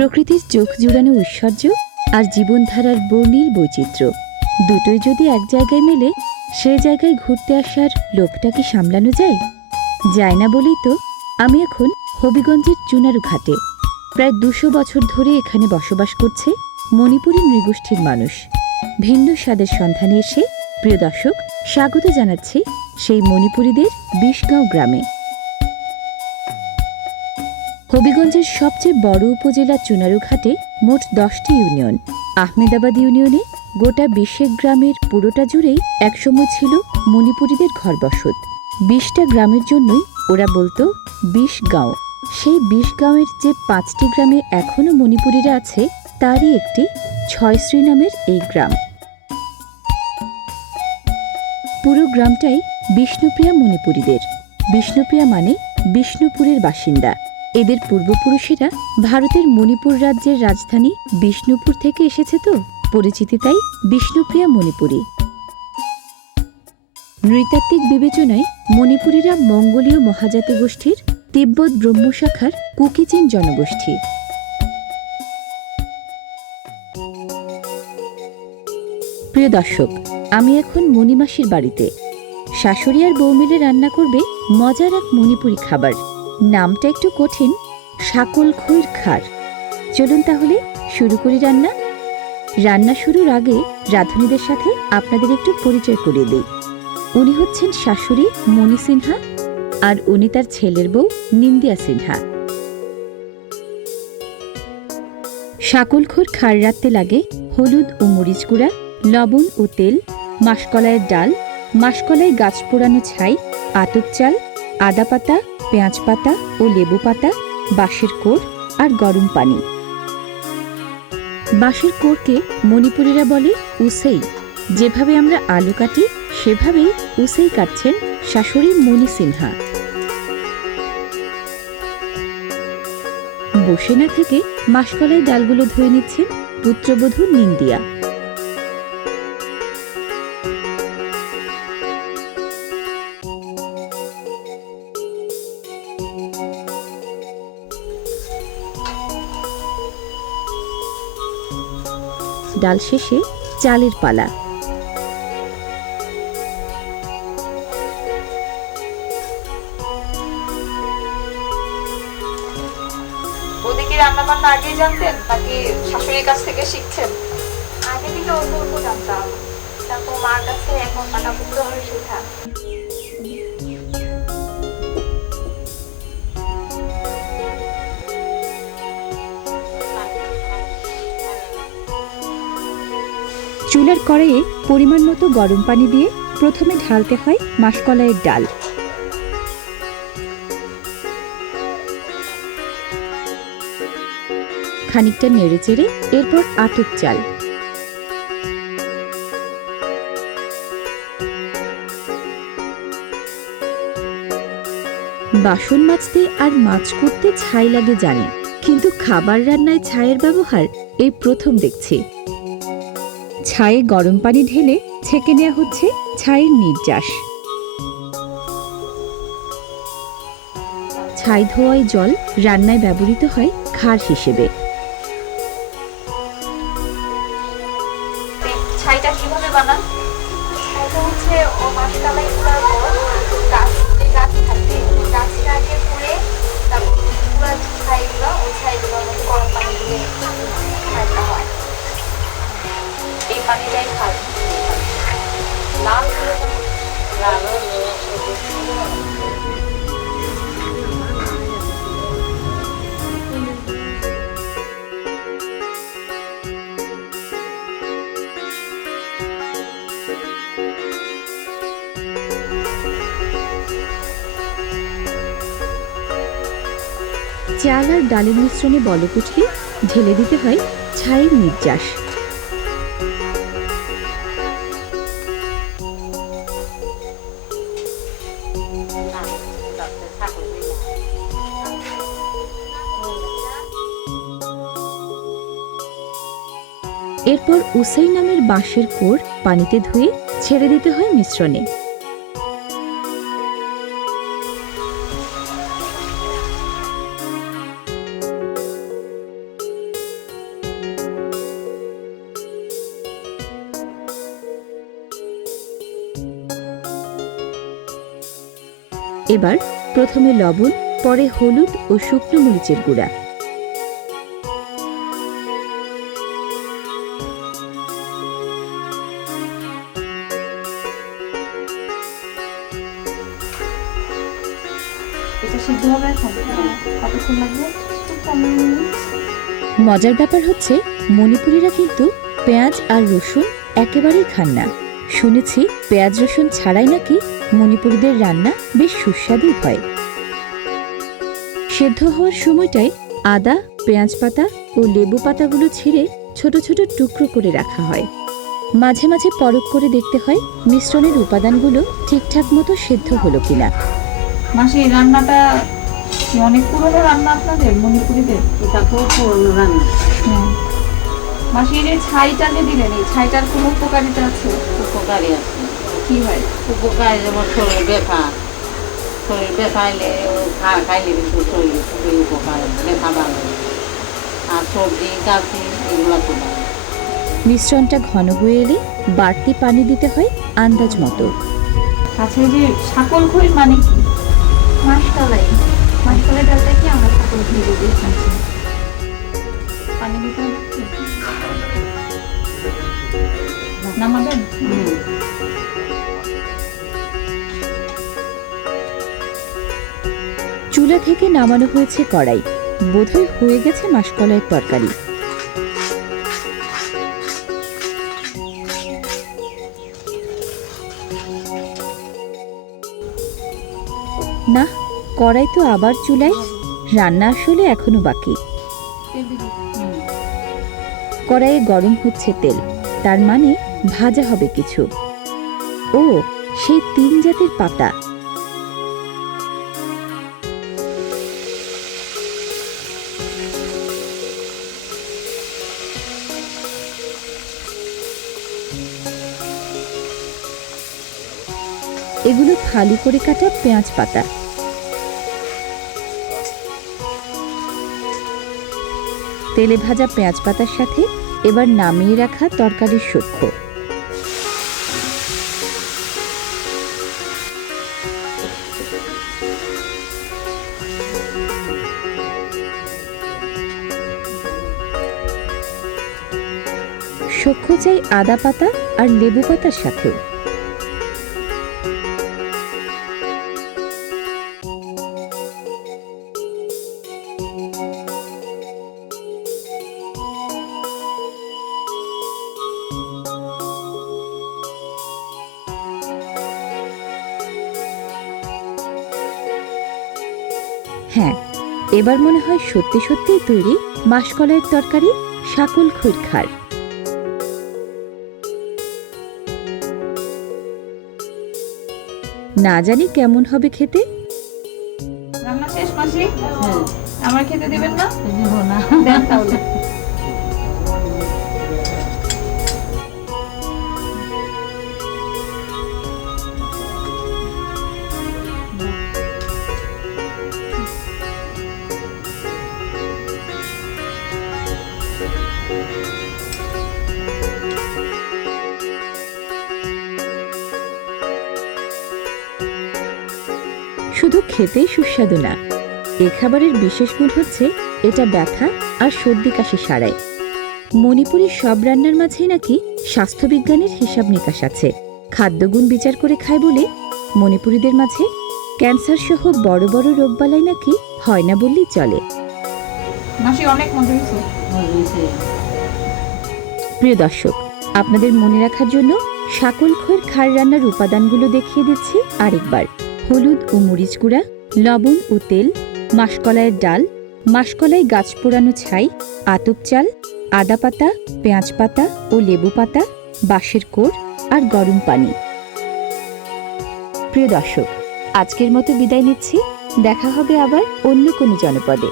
প্রকৃতির চোখ জুড়ানো ঐশ্বর্য আর জীবনধারার বর্ণিল বৈচিত্র্য দুটোই যদি এক জায়গায় মেলে, সে জায়গায় ঘুরতে আসার লোভটা কি সামলানো যায় না বলেই তো আমি এখন হবিগঞ্জের চুনারু ঘাটে। প্রায় 200 বছর ধরে এখানে বসবাস করছে মণিপুরী নৃগোষ্ঠীর মানুষ। ভিন্ন স্বাদের সন্ধানে এসে প্রিয় দর্শক, স্বাগত জানাচ্ছি সেই মণিপুরীদের বিশগাঁও গ্রামে। হবিগঞ্জের সবচেয়ে বড় উপজেলা চুনারু ঘাটে মোট 10টি ইউনিয়ন। আহমেদাবাদ ইউনিয়নে গোটা 20 গ্রামের পুরোটা জুড়েই একসময় ছিল মণিপুরীদের ঘরবসত। 20টা গ্রামের জন্যই ওরা বলতো 20 গাঁও। সেই 20 গাঁওয়ের যে 5টি গ্রামে এখনো মণিপুরীরা আছে, তারই একটি ছয়শ্রী নামের এই গ্রাম। পুরো গ্রামটাই বিষ্ণুপ্রিয়া মণিপুরীদের। বিষ্ণুপ্রিয়া মানে বিষ্ণুপুরের বাসিন্দা। এদের পূর্বপুরুষেরা ভারতের মণিপুর রাজ্যের রাজধানী বিষ্ণুপুর থেকে এসেছে, তো পরিচিতি তাই বিষ্ণুপ্রিয়া মণিপুরী। নৃতাত্ত্বিক বিবেচনায় মণিপুরীরা মঙ্গোলীয় মহাজাতি গোষ্ঠীর তিব্বত ব্রহ্মশাখার কুকিচিন জনগোষ্ঠী। প্রিয় দর্শক, আমি এখন মণিমাসির বাড়িতে। শাশুড়ি আর বউ মিলে রান্না করবে মজার এক মণিপুরি খাবার। নামটা একটু কঠিন, শাকল খৈর খার। চলুন তাহলে শুরু করি রান্না। রান্না শুরুর আগে রাঁধুনিদের সাথে আপনাদের একটু পরিচয় করিয়ে দিই। উনি হচ্ছেন শাশুড়ি মণি সিনহা, আর উনি তার ছেলের বউ নিন্দিয়া সিনহা। শাকল খৈর খার রাঁধতে লাগে হলুদ ও মরিচ গুঁড়া, লবণ ও তেল, মাসকলাইয়ের ডাল, মাসকলাই গাছ পোড়ানো ছাই, আতপ চাল, আদা পাতা, পেঁয়াজ পাতা ও লেবু পাতা, বাঁশের কোড় আর গরম পানি। বাঁশের কোড়কে মণিপুরীরা বলে উসেই। যেভাবে আমরা আলু কাটি সেভাবেই উসেই কাটছেন শাশুড়ি মণি সিনহা। বসে না থেকে মাসকলাই ডালগুলো ধুয়ে নিচ্ছেন পুত্রবধূ নিন্দিয়া। ডাল শেষে চালের পালা। ওদিকে রান্না বান্না আগে জানতেন নাকি শাশুড়ির কাছ থেকে শিখছেন? আগে থেকে অল্প অল্প জানতাম, তারপর মার কাছে এখন কাটা পুকুর হয়ে শেখা। চুলার কড়াইয়ে পরিমাণ মতো গরম পানি দিয়ে প্রথমে ঢালতে হয় মাসকলাইয়ের ডাল। খানিকটা নেড়ে চেড়ে এরপর আতপ চাল। বাসন মাজতে আর মাছ করতে ছাই লাগে জানি, কিন্তু খাবার রান্নায় ছাইয়ের ব্যবহার এই প্রথম দেখছি। ছায়ে গরম পানি ঢেলে ছেঁকে নেওয়া হচ্ছে ছাইয়ের নির্যাস। ছাই ধোয়ায় জল রান্নায় ব্যবহৃত হয় খার হিসেবে। ছাইটা কিভাবে বানান? ছাইটা হচ্ছে ও মাসকালাই করার পর গাছ থাকে, গাছটাকে পুড়ে তারপর পুরো ছাইগুলো ওই ছাইগুলোর মধ্যে গরম পানি দিয়ে ছাইটা হয়। এই পানিটাই খান। লাল চাল আর ডালের মিশ্রণে বলক উঠলে ঢেলে দিতে হয় ছাইয়ের নির্যাস। এরপর উসেই নামের বাঁশের কোড় পানিতে ধুয়ে ছেড়ে দিতে হয় মিশ্রণে। এবার প্রথমে লবণ, পরে হলুদ ও শুকনো মরিচের গুঁড়া। এটা সিদ্ধ হবে এখন? কতক্ষণ লাগবে? মজার ব্যাপার হচ্ছে মণিপুরীরা কিন্তু পেঁয়াজ আর রসুন একেবারেই খান না। শুনেছি পেঁয়াজ রসুন ছাড়াই নাকি মণিপুরীদের রান্না বেশ সুস্বাদু হয়। সেদ্ধ হওয়ার সময়টায় আদা, পেঁয়াজ পাতা ও লেবু পাতাগুলো ছিঁড়ে ছোট ছোট টুকরো করে রাখা হয়। মাঝে মাঝে পরখ করে দেখতে হয় মিশ্রণের উপাদানগুলো ঠিকঠাক মতো সেদ্ধ হলো কিনা। মাসি, এই রান্নাটা কি অনেক পুরনো রান্না আপনাদের মণিপুরীদের? এটা খুব পুরনো রান্না। হ্যাঁ। মাসি, এই যে ছাইটা যে দিলেন, এই ছাইটার কোনো উপকারিতা আছে? উপকারী আছে। কি হয়? উপকারী যেমন শরীর ব্যথা এলে খাইলে কিন্তু শরীরে খুবই উপকার, ব্যথা ভালো। আর সবজি গাছি এগুলো তো ভালো। মিশ্রণটা ঘন হয়ে এলে বাড়তি পানি দিতে হয় আন্দাজ মতো। আচ্ছা, এই যে শাকল খই মানে কি? মাসকলাই ডালটা কি আমরা সকল ভেজে দিই। পানি দিতে হবে কি? নামাবেন? চুলা থেকে নামানো হয়েছে কড়াই। বোধহয় হয়ে গেছে মাসকলাইয়ের তরকারি। না, কড়াই তো আবার চুলায়। রান্না আসলে এখনো বাকি। কড়াইয়ে গরম হচ্ছে তেল, তার মানে ভাজা হবে কিছু। ও, সেই 3 জাতের পাতা। এগুলো ফালি করে কাটা পেঁয়াজ পাতা। তেলে ভাজা পেঁয়াজ পাতার সাথে এবার নামিয়ে রাখা তরকারির সূক্ষ্ম। সূক্ষ্ম চাই আদা পাতা আর লেবু পাতার সাথেও। হ্যাঁ, এবার মনে হয় সত্যি সত্যিই তৈরি মাসকলাইয়ের তরকারি শাকল খইর খার। না জানি কেমন হবে খেতে। রান্না শেষ মাসি? হ্যাঁ, আমার খেতে দিবেন না? দিব না। দেন তাহলে। শুধু খেতেই সুস্বাদু না, এ খাবারের বিশেষ গুণ হচ্ছে এটা ব্যথা আর সর্দি কাশি সারায়। মণিপুরের সব রান্নার মাঝেই নাকি স্বাস্থ্যবিজ্ঞানের হিসাব নিকাশ আছে। খাদ্যগুণ বিচার করে খায় বলে মণিপুরীদের মাঝে ক্যান্সার সহ বড় বড় রোগবালাই নাকি হয় না বললেই চলে। মাসি, অনেক মজা হয়েছে। প্রিয় দর্শক, আপনাদের মনে রাখার জন্য শাকল খইর খার রান্নার উপাদানগুলো দেখিয়ে দিচ্ছি আরেকবার। হলুদ ও মরিচ গুঁড়া, লবণ ও তেল, মাসকলাইয়ের ডাল, মাসকলাই গাছ পোড়ানো ছাই, আতপ চাল, আদা পাতা, পেঁয়াজ পাতা ও লেবু পাতা, বাঁশের কোড় আর গরম পানি। প্রিয় দর্শক, আজকের মতো বিদায় নিচ্ছি। দেখা হবে আবার অন্য কোনো জনপদে।